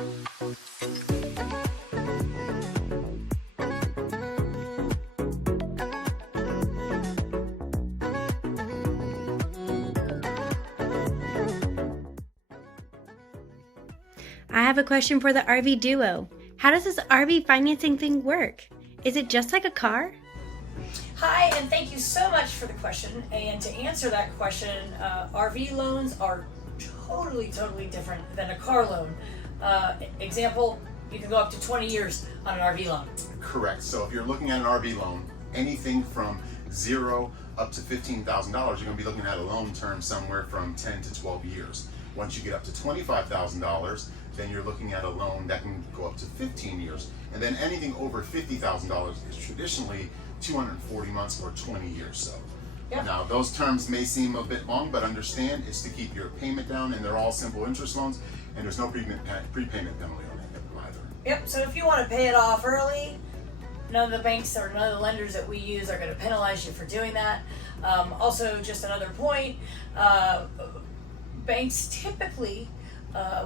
I have a question for the RV duo. How does this RV financing thing work? Is it just like a car? Hi, and thank you so much for the question. And to answer that question, RV loans are totally different than a car loan. Example, you can go up to 20 years on an RV loan. Correct. So if you're looking at an RV loan, anything from zero up to $15,000, you're going to be looking at a loan term somewhere from 10 to 12 years. Once you get up to $25,000, then you're looking at a loan that can go up to 15 years. And then anything over $50,000 is traditionally 240 months or 20 years. So Yep. now those terms may seem a bit long, but understand it's to keep your payment down, and they're all simple interest loans, and there's no prepayment penalty on any of them either. Yep, so if you want to pay it off early, none of the banks or none of the lenders that we use are going to penalize you for doing that. Also, just another point, banks typically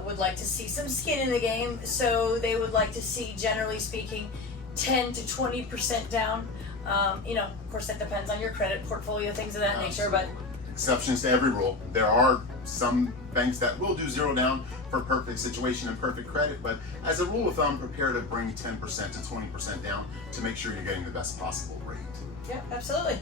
would like to see some skin in the game, so they would like to see, generally speaking, 10 to 20% down. Of course, that depends on your credit portfolio, things of that nature, but Exceptions to every rule. There are some banks that will do zero down for perfect situation and perfect credit, but as a rule of thumb, prepare to bring 10% to 20% down to make sure you're getting the best possible rate. yeah, absolutely.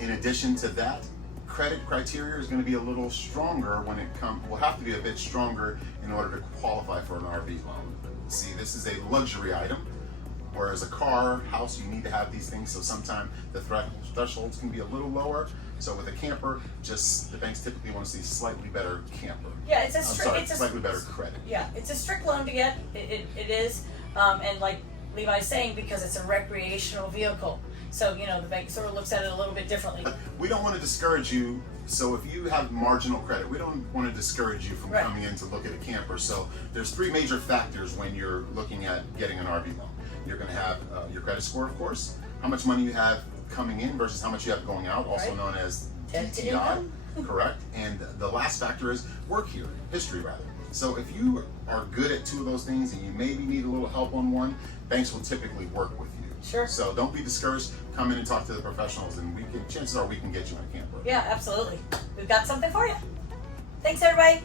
In addition to that, credit criteria is going to be a little stronger when it comes, will have to be a bit stronger in order to qualify for an RV loan. See, this is a luxury item, whereas a car, house, you need to have these things, so sometimes the thresholds can be a little lower. So with a camper, just the banks typically want to see slightly better camper. Yeah, it's a strict, slightly better credit. yeah, it's a strict loan to get. It is, and like Levi's saying, because it's a recreational vehicle, so the bank sort of looks at it a little bit differently. We don't want to discourage you. So if you have marginal credit, we don't want to discourage you from Right. coming in to look at a camper. So there's three major factors when you're looking at getting an RV loan. You're going to have your credit score, of course, how much money you have coming in versus how much you have going out, also Right. known as Debt to DTI, income. correct? And the last factor is history rather. So if you are good at two of those things and you maybe need a little help on one, banks will typically work with you. Sure. So don't be discouraged. Come in and talk to the professionals, and chances are we can get you on a camper. Yeah, absolutely. We've got something for you. Thanks, everybody.